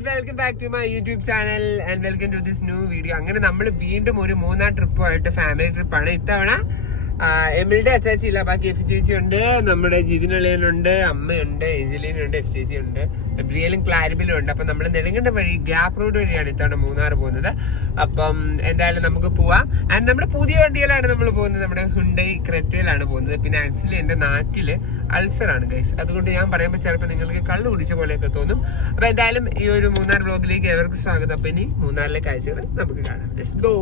Guys, welcome back to my YouTube channel and welcome to this new video. അങ്ങനെ നമ്മൾ വീണ്ടും ഒരു 3-4 ട്രിപ്പുമായിട്ട് family ട്രിപ്പാണ്. ഇത്തവണ എമിലിന്റെ അച്ചാച്ചി ഇല്ല, ബാക്കി എഫ് ചേച്ചി ഉണ്ട്, നമ്മുടെ ജിതിനളിയനുണ്ട്, അമ്മയുണ്ട്, ഏഞ്ചലീനുണ്ട്, എഫ് ചേച്ചി ഉണ്ട്, ബ്രിയലും ക്ലാരിബിലും ഉണ്ട്. അപ്പം നമ്മൾ നെടുങ്കണ്ട വഴി ഗ്യാപ്പ് റോഡ് വഴിയാണ് ഇത്തവണ മൂന്നാർ പോകുന്നത്. അപ്പം എന്തായാലും നമുക്ക് പോവാം. ആൻഡ് നമ്മുടെ പുതിയ വണ്ടിയിലാണ് നമ്മൾ പോകുന്നത്, നമ്മുടെ ഹുണ്ടൈ ക്രെറ്റയിലാണ് പോകുന്നത്. പിന്നെ ആക്ച്വലി എന്റെ നാക്കില് അൾസറാണ് ഗൈസ്, അതുകൊണ്ട് ഞാൻ പറയുമ്പോൾ ചിലപ്പോൾ നിങ്ങൾക്ക് കള്ളു കുടിച്ച പോലെയൊക്കെ തോന്നും. അപ്പൊ എന്തായാലും ഈ ഒരു മൂന്നാർ വ്ലോഗിലേക്ക് എവർക്കും സ്വാഗതം. അപ്പൊ ഇനി മൂന്നാറിലെ കാഴ്ചകൾ നമുക്ക് കാണാം. Let's go.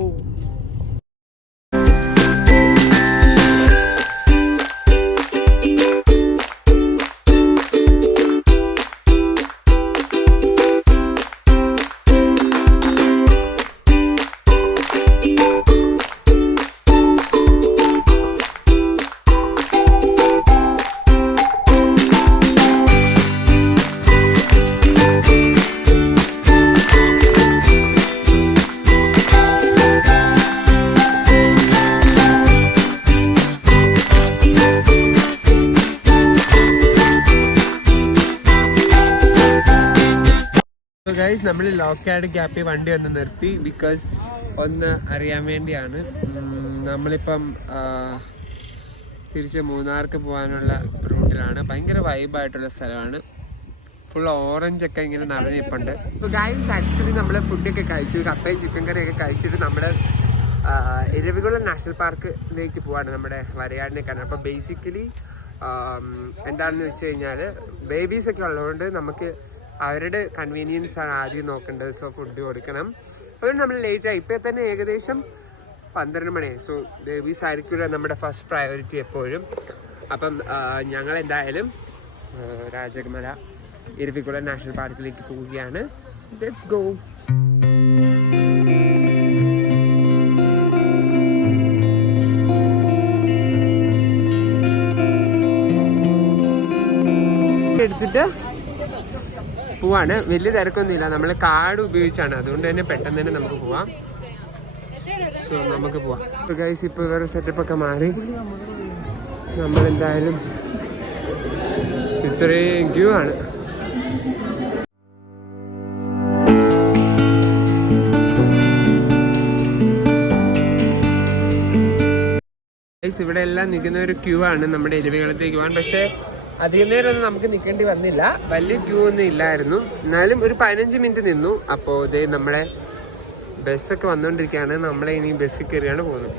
ഗൈസ്, നമ്മൾ ലോക്കാട് ഗ്യാപ്പിൽ വണ്ടി ഒന്ന് നിർത്തി. ബിക്കോസ് ഒന്ന് അറിയാൻ വേണ്ടിയാണ്. നമ്മളിപ്പം തിരിച്ച് മൂന്നാർക്ക് പോകാനുള്ള റൂട്ടിലാണ്. ഭയങ്കര വൈബായിട്ടുള്ള സ്ഥലമാണ്. ഫുൾ ഓറഞ്ചൊക്കെ ഇങ്ങനെ നിറഞ്ഞിപ്പുണ്ട്. ഗൈസ്, ആക്ച്വലി നമ്മൾ ഫുഡൊക്കെ കഴിച്ചു, കപ്പയും ചിക്കൻ കറിയൊക്കെ കഴിച്ചിട്ട് നമ്മൾ ഇരവികുളം നാഷണൽ പാർക്കിലേക്ക് പോവാണ്, നമ്മുടെ വരയാടിനെ കാണാൻ. അപ്പോൾ ബേസിക്കലി എന്താണെന്ന് വെച്ച് കഴിഞ്ഞാൽ ബേബീസൊക്കെ ഉള്ളതുകൊണ്ട് നമുക്ക് അവരുടെ കൺവീനിയൻസ് ആണ് ആദ്യം നോക്കേണ്ടത്. സോ ഫുഡ് കൊടുക്കണം. അതുകൊണ്ട് നമ്മൾ ലേറ്റായി. ഇപ്പോൾ തന്നെ ഏകദേശം 12 മണിയായി. സോ ബേബീസ് ആയിരിക്കില്ല നമ്മുടെ ഫസ്റ്റ് പ്രയോറിറ്റി എപ്പോഴും. അപ്പം ഞങ്ങൾ എന്തായാലും രാജകമല ഇരവികുളം നാഷണൽ പാർക്കിലേക്ക് പോവുകയാണ്. Let's go. എടുത്തിട്ട് പോവാണ്. വലിയ തിരക്കൊന്നുമില്ല, നമ്മൾ കാർഡ് ഉപയോഗിച്ചാണ്, അതുകൊണ്ട് തന്നെ പെട്ടെന്ന് തന്നെ നമുക്ക് പോവാം. സോ നമുക്ക് പോവാം. ഗൈസ്, ഇപ്പോൾ ഇവരുടെ സെറ്റപ്പൊക്കെ മാറി. നമ്മളെന്തായാലും ഇത്രയും ക്യൂ ആണ്. ഗൈസ്, ഇവിടെ എല്ലാം നിൽക്കുന്ന ഒരു ക്യൂ ആണ് നമ്മുടെ ഇരവികുളത്തേക്ക് പോകാൻ. പക്ഷേ അധികം നേരം ഒന്നും നമുക്ക് നിൽക്കേണ്ടി വന്നില്ല, വലിയ ക്യൂ ഒന്നും ഇല്ലായിരുന്നു. എന്നാലും ഒരു 15 മിനിറ്റ് നിന്നു. അപ്പോൾ ഇതേ നമ്മുടെ ബസ്സൊക്കെ വന്നുകൊണ്ടിരിക്കുകയാണ്. നമ്മളെ ഇനി ബസ്സിൽ കയറിയാണ് പോകുന്നത്.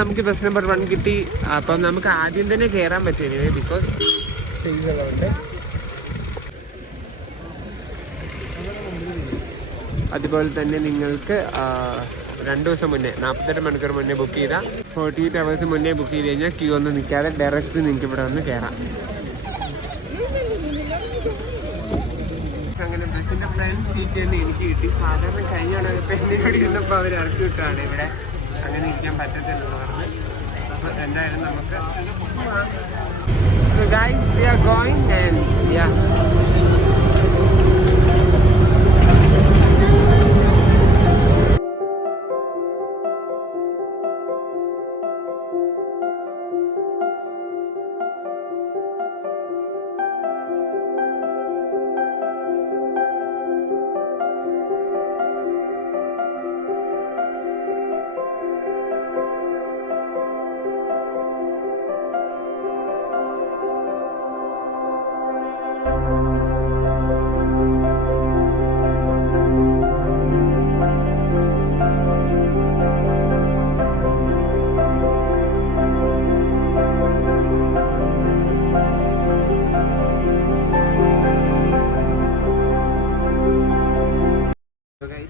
നമുക്ക് ബസ് നമ്പർ 1 കിട്ടി. അപ്പം നമുക്ക് ആദ്യം തന്നെ കയറാൻ പറ്റും, ബിക്കോസ് സ്പേസ് ഉള്ളതുകൊണ്ട്. അതുപോലെ തന്നെ നിങ്ങൾക്ക് 2 ദിവസം മുന്നേ 48 മണിക്കൂർ മുന്നേ ബുക്ക് ചെയ്താൽ 48 hours മുന്നേ ബുക്ക് ചെയ്ത് കഴിഞ്ഞാൽ ക്യൂ ഒന്നും നിൽക്കാതെ ഡയറക്റ്റ് നിങ്ങൾക്ക് ഇവിടെ വന്ന് കയറാം. അങ്ങനെ ബസ്സിന്റെ ഫ്രണ്ട് സീറ്റ് തന്നെ എനിക്ക് കിട്ടി. സാധാരണ കഴിഞ്ഞാണ് പെണ്ണിനോട് ഇരുന്നപ്പോൾ അവർ ഇറക്കി വിട്ടാണ്, ഇവിടെ അങ്ങനെ ഇരിക്കാൻ പറ്റത്തില്ലെന്ന് പറഞ്ഞ്. അപ്പോൾ എന്തായാലും നമുക്ക് So guys, we are going and yeah.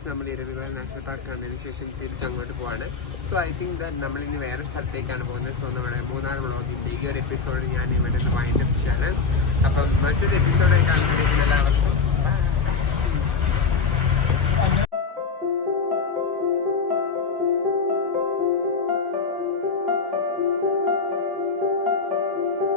നമ്മൾ ഇരവികുളം നാഷണൽ പാർക്ക് കണ്ടതിന് ശേഷം തിരിച്ചങ്ങോട്ട് പോവാണ്. സോ ഐ തിങ്ക് ദാറ്റ് നമ്മളിനി വേറെ സ്ഥലത്തേക്കാണ് പോകുന്നത്. സോ നമ്മുടെ മൂന്നാർ വ്ളോഗിൻ്റെ ഈ ഒരു എപ്പിസോഡ് ഞാൻ ഇവിടെ നിന്ന് വൈൻഡപ്പ് ചെയ്യാണ്. അപ്പം മറ്റൊരു എപ്പിസോഡായി കാണുന്നതിലേക്ക് എല്ലാവർക്കും ബൈ.